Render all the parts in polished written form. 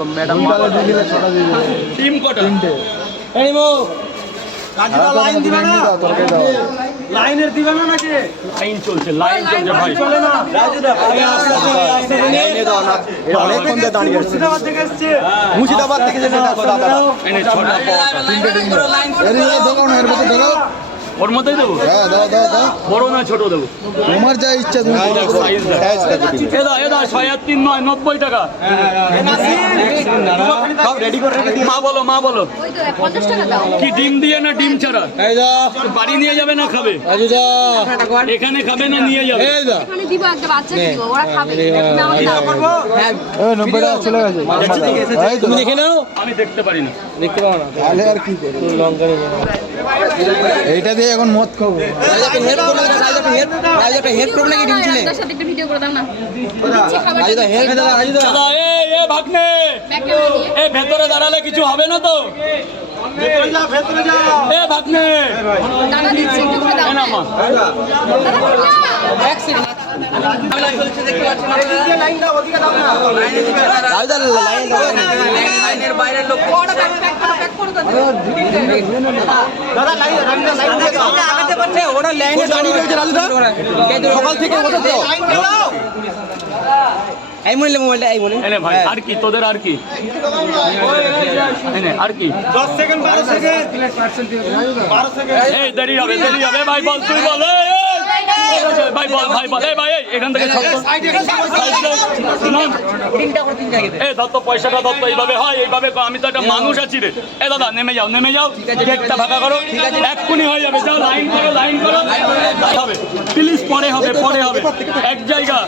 দেখো madam team কটা? Line দিবে না, লাইনের দিবে না নাকি? লাইন চলছে ভাই চলে না লাইনে দাও না, এটা অনেকক্ষণ ধরে দাঁড়িয়ে আছে। মুর্শিদাবাদ থেকে এসেছে, মুর্শিদাবাদ থেকে এসেছে দেখো দাদা। এনে ছটা ওর মধ্যেই দেবো? হ্যাঁ দাও দাও দাও, বড় না ছোট দেবো? তোমার যা ইচ্ছা তুমি এদা 6,390 টাকা। সব রেডি করে রেখে দিই। মা বলো ওই তো 50 টাকা দাও। কি ডিম দিয়ে না ডিম ছাড়া? এই যা বাড়ি নিয়ে যাবে না খাবে? রাজু যা এখানে খাবে না নিয়ে যাবে? এই যা এখানে দিব একটা বাচ্চা দিব, ওরা খাবে না আমাকে দাও। এই 90 টাকা চলে গেছে। এই তুমি দেখে নাও, আমি দেখতে পারি না। দেখতে পাও না তাহলে আর কি করব, লঙ্কা নেবে এইটা দিয়ে এখন মদ খাবো। হেড প্রবলেম নাকি ডিম ছিলে? তার সাথে একটা ভিডিও করে দাও না। দিচ্ছি খাবার। রাজু দা হেড দাদা, রাজু দা দাদা এ ভাগ্নে, ব্যাক ক্যামেরা দিয়ে। এ ভেতরে দাঁড়ালে কিছু হবে না তো? ভেতরে যা। এ ভাগ্নে দাদা দিচ্ছি একটু করে দাও। এ না মা দাদা করে দাও। এক সেকেন্ড চলছে দেখতে পাচ্ছেন আপনারা। লাইন দাও, ওদিকে দাও না। লাইনে দিবে রাজু দা, লাইন দাও। লাইনের বাইরের লোক ওটা প্যাক করে দাও। দাদা লাইন দিয়ে দাও। আগাতে পারছে, ওরা লাইনে দাঁড়িয়ে রয়েছে রাজু দা। সকাল থেকে ওটা দাও। লাইন দাও। এই মোবাইলটা এই মনে। এনে ভাই আর কি তোদের আর কি? এনে আর কি? 10 সেকেন্ড 12 সেকেন্ড 12 সেকেন্ড। এই দেরি হবে ভাই বল, তুই বল। ভাই বল এই ভাই এখান থেকে সব দত্ত পয়সাটা দত্ত এইভাবে হয়, এইভাবে আমি তো একটা মানুষ আছি রে। এ দাদা নেমে যাও গেটটা ফাঁকা করো, এক্ষুনি হয়ে যাবে। যাও লাইন করো হবে প্লিজ, পরে হবে এক জায়গা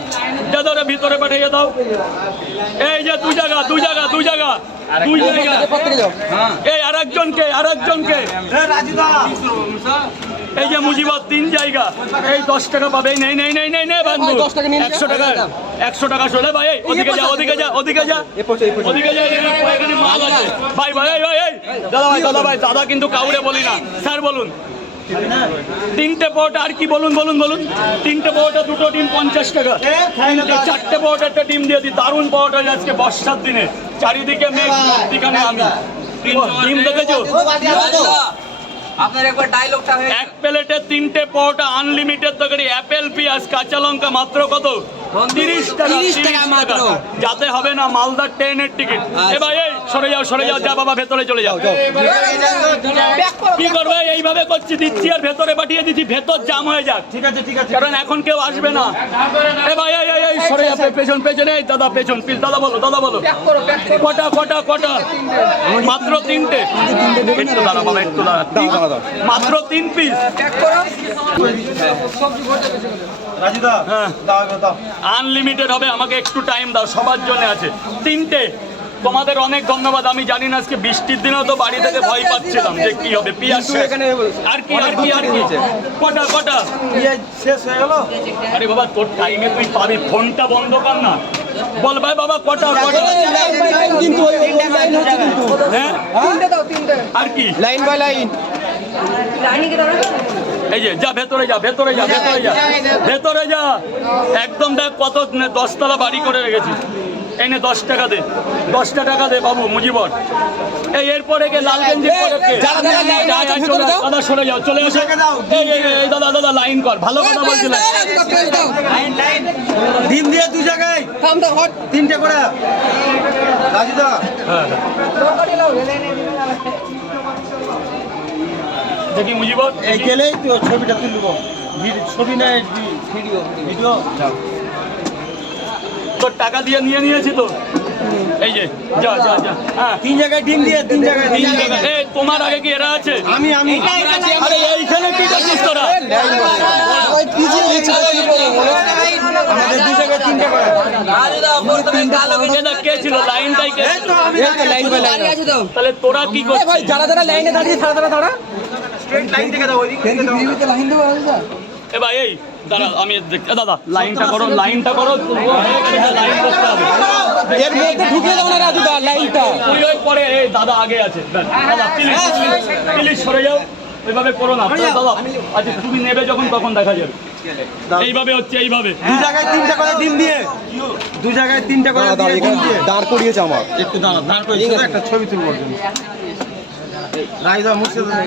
দাদা ওরা ভিতরে পাঠিয়ে দাও। এই যে দুই জায়গা এই আরেকজনকে রাজু দা, এই যে মুজিবাদ 3 জায়গা, এই 10 টাকা পাবে। নেই বান্ধু 100 টাকা চলে ভাই। ওদিকে যা এখানে মাল আছে ভাই দাদা দাদা কিন্তু কাউরে বলি না স্যার। বলুন 3টে পরোটা আর কি? বলুন 3টে পরোটা, 2টো ডিম 50 টাকা। 4টে পরোটা একটা ডিম দিয়ে দিই। দারুণ পরোটা আজকে বর্ষার দিনে, চারিদিকে মেঘ, মধ্যিখানে আমি। ডিম দেখেছো? আপনার একবার ডায়লগটা হয়ে এক প্লেটে 3টে পরোটা আনলিমিটেড তরকারি, অ্যাপেল পেঁয়াজ কাঁচা লঙ্কা মাত্র কত? 30 টাকা মাত্র। যাতে হবে না মালদার ট্রেনের টিকিট। এ ভাই এই সরে যাও যা বাবা, ভেতরে চলে যাও। কি করবে? এইভাবে করছি, দিচ্ছি আর ভেতরে পাঠিয়ে দিচ্ছি, ভেতর জাম হয়ে যাক। ঠিক আছে কারণ এখন কেউ আসবে না। এ ভাই এই সরে যাও, পেছনে এই দাদা পেছন প্লিজ। দাদা বলো কটা? মাত্র 3টে। একটু দাঁড়া বাবা, একটু দাঁড়া, মাত্র 3 পিস। রাজু দা, হ্যাঁ দাও। আনলিমিটেড হবে, আমাকে একটু টাইম দাও, সবার জন্য আছে 3টে। তোমাদের অনেক ধন্যবাদ। আমি জানি না আজকে বৃষ্টির দিনেও তো বাড়ি থেকে ভয় পাচ্ছিলাম যে কি হবে। পিয়াজ আর কি কটা শেষ হয়ে গেল। আরে বাবা তোর টাইমে তুই পাবি, ফোনটা বন্ধ কর না। বল ভাই বাবা কটা? হ্যাঁ আর কি? Line by line. এই যে যা ভেতরে যা একদম দেখ কত 10 তলা বাড়ি করে রেখেছি। এনে 10 টাকা দে, 10টা টাকা দে বাবু মুজিবর। এই এরপরে কে লালগঞ্জে দাদা সরে যাও, চলে আসো। এই দাদা লাইন কর, ভালো কথা বলছিলাম। ডিম দিয়ে 2 জায়গায় 3টে করে। রাজু দা, দেখি মুজিবর এই গেলেই তো ছবিটা তুলবো। ছবি না ভিডিও। তোর টাকা দিয়ে নিয়েছি তো। এই যে যা হ্যাঁ 3 জায়গায় ডিম দিয়ে 3 জায়গায়। এই তোমার আগে কি এরা আছে? আমি আরে এইখানে কি করছিস তোরা? আমাদের 2 জায়গায় 3টে করে। কে ছিল লাইনটাই কে ছিল? Line by line. তাহলে তোরা কি করছিস? যারা লাইনে দাঁড়িয়ে দাঁড়া স্ট্রেট লাইন থেকে দাও, ওইদিকে লাইন দেবো। এ ভাই এই দাঁড়া, আমি দাদা লাইনটা করো। লাইন করতে হবে। এর মধ্যে ঢুকিয়ে দাও না রাজু দা লাইনটা। তুই ওই পরে এই দাদা আগে আছে। দাদা প্লিজ সরে যাও, ওইভাবে করো না দাদা। আচ্ছা তুমি নেবে যখন তখন দেখা যাবে। এইভাবে হচ্ছে এইভাবে। দু জায়গায় 3টা করে ডিম দিয়ে, দু জায়গায় 3টা করে ডিম দিয়ে দাঁড় করিয়েছে আমার একটু দাঁড়া, দাঁড় করে একটা ছবি তুলবো। রাইদা মুর্শিদ